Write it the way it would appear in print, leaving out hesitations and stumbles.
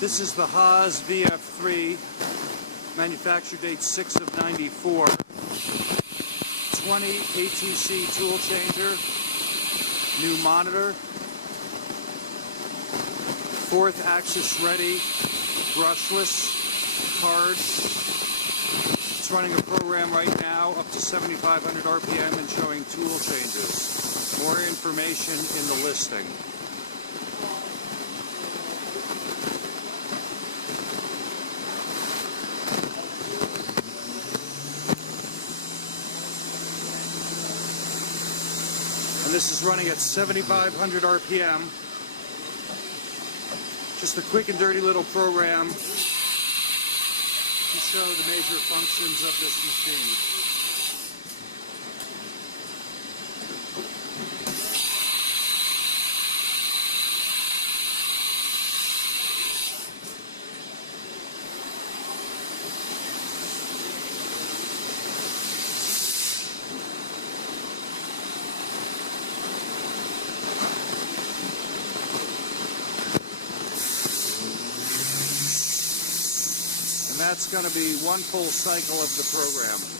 This is the Haas VF3, manufacture date 6 of 94. 20 ATC tool changer, new monitor, 4th axis ready, brushless, cards. It's running a program right now up to 7,500 RPM and showing tool changes. More information in the listing. And this is running at 7,500 RPM. Just a quick and dirty little program to show the major functions of this machine. And that's going to be one full cycle of the program.